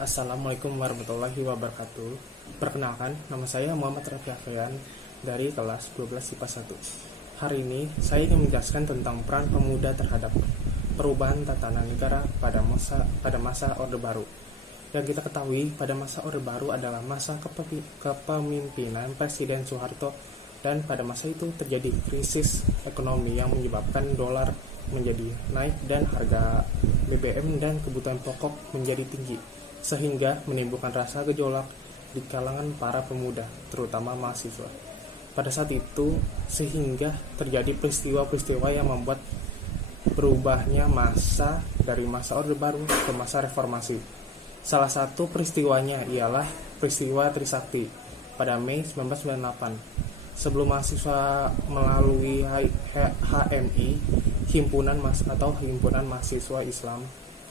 Assalamualaikum warahmatullahi wabarakatuh. Perkenalkan, nama saya Muhammad Raffi Afrian dari kelas 12 IPA 1. Hari ini saya ingin menjelaskan tentang peran pemuda terhadap perubahan tatanan negara pada masa Orde Baru. Yang kita ketahui, pada masa Orde Baru adalah masa kepemimpinan Presiden Soeharto, dan pada masa itu terjadi krisis ekonomi yang menyebabkan dolar menjadi naik dan harga BBM dan kebutuhan pokok menjadi tinggi, sehingga menimbulkan rasa gejolak di kalangan para pemuda, terutama mahasiswa. Pada saat itu, sehingga terjadi peristiwa-peristiwa yang membuat berubahnya masa dari masa Orde Baru ke masa reformasi. Salah satu peristiwanya ialah peristiwa Trisakti pada Mei 1998. Sebelum mahasiswa melalui HMI, Himpunan Mahasiswa Islam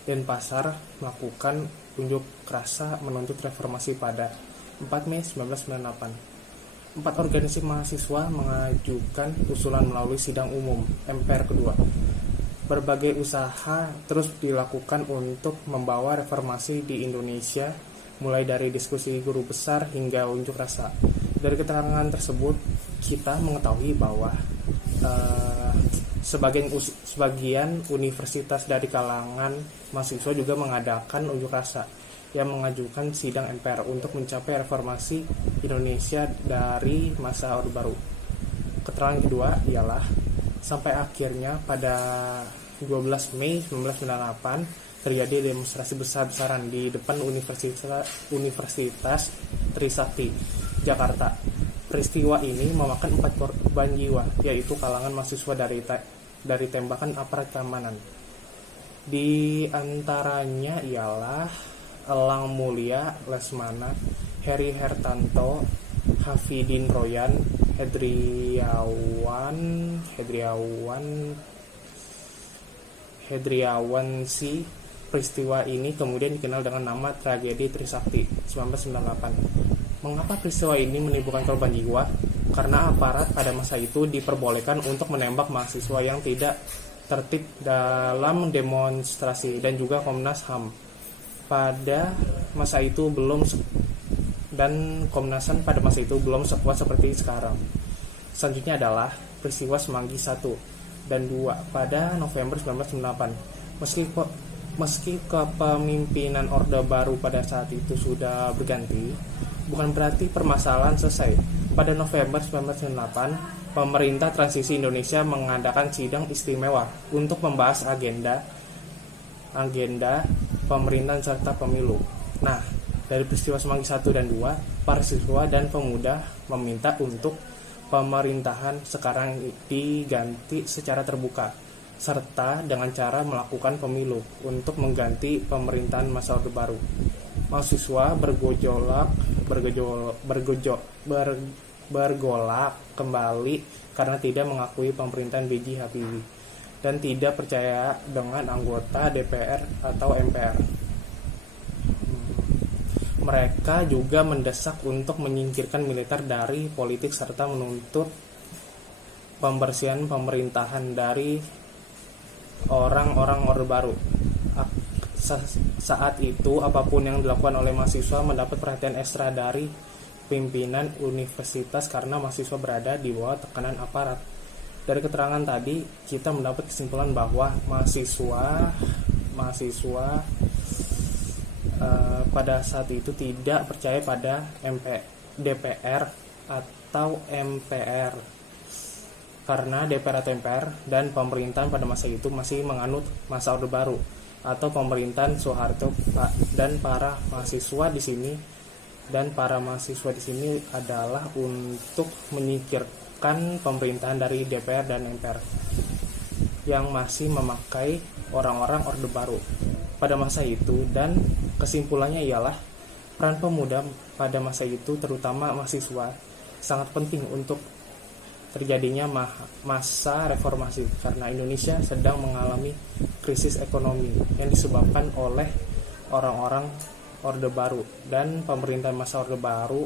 Denpasar melakukan unjuk rasa menuntut reformasi pada 4 Mei 1998. 4 organisasi mahasiswa mengajukan usulan melalui sidang umum MPR kedua. Berbagai usaha terus dilakukan untuk membawa reformasi di Indonesia, mulai dari diskusi guru besar hingga unjuk rasa. Dari keterangan tersebut, kita mengetahui bahwa sebagian universitas dari kalangan mahasiswa juga mengadakan unjuk rasa yang mengajukan sidang MPR untuk mencapai reformasi Indonesia dari masa Orde Baru. Keterangan kedua ialah sampai akhirnya pada 12 Mei 1998 terjadi demonstrasi besar-besaran di depan Universitas Trisakti, Jakarta. Peristiwa ini memakan 4 korban jiwa, yaitu kalangan mahasiswa dari tembakan aparat keamanan. Di antaranya ialah Elang Mulia Lesmana, Heri Hertanto, Hafidin Royan, Hedriawan Si. Peristiwa ini kemudian dikenal dengan nama tragedi Trisakti 1998. Mengapa peristiwa ini menimbulkan korban jiwa? Karena aparat pada masa itu diperbolehkan untuk menembak mahasiswa yang tidak tertib dalam demonstrasi, dan juga Komnas HAM pada masa itu pada masa itu belum sekuat seperti sekarang. Selanjutnya adalah peristiwa Semanggi 1 dan 2 pada November 1998. Meski kepemimpinan Orde Baru pada saat itu sudah berganti, bukan berarti permasalahan selesai. Pada November 1998, pemerintah transisi Indonesia mengadakan sidang istimewa untuk membahas agenda pemerintahan serta pemilu. Nah, dari peristiwa Semanggi 1 dan 2, para siswa dan pemuda meminta untuk pemerintahan sekarang diganti secara terbuka, serta dengan cara melakukan pemilu untuk mengganti pemerintahan masa Orde Baru. Mahasiswa bergolak kembali karena tidak mengakui pemerintahan B.J. Habibie dan tidak percaya dengan anggota DPR atau MPR. Mereka juga mendesak untuk menyingkirkan militer dari politik serta menuntut pembersihan pemerintahan dari orang-orang Orde Baru. Saat itu, apapun yang dilakukan oleh mahasiswa mendapat perhatian ekstra dari pimpinan universitas karena mahasiswa berada di bawah tekanan aparat. Dari keterangan tadi, kita mendapat kesimpulan bahwa mahasiswa pada saat itu tidak percaya pada DPR atau MPR, karena DPR atau MPR dan pemerintahan pada masa itu masih menganut masa Orde Baru atau pemerintahan Soeharto, dan para mahasiswa di sini adalah untuk menyingkirkan pemerintahan dari DPR dan MPR yang masih memakai orang-orang Orde Baru pada masa itu. Dan kesimpulannya ialah peran pemuda pada masa itu, terutama mahasiswa, sangat penting untuk terjadinya masa reformasi, karena Indonesia sedang mengalami krisis ekonomi yang disebabkan oleh orang-orang Orde Baru dan pemerintahan masa Orde Baru.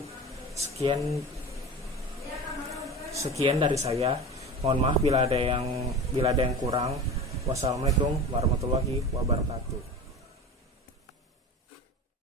Sekian dari saya. Mohon maaf bila ada yang kurang. Wassalamualaikum warahmatullahi wabarakatuh.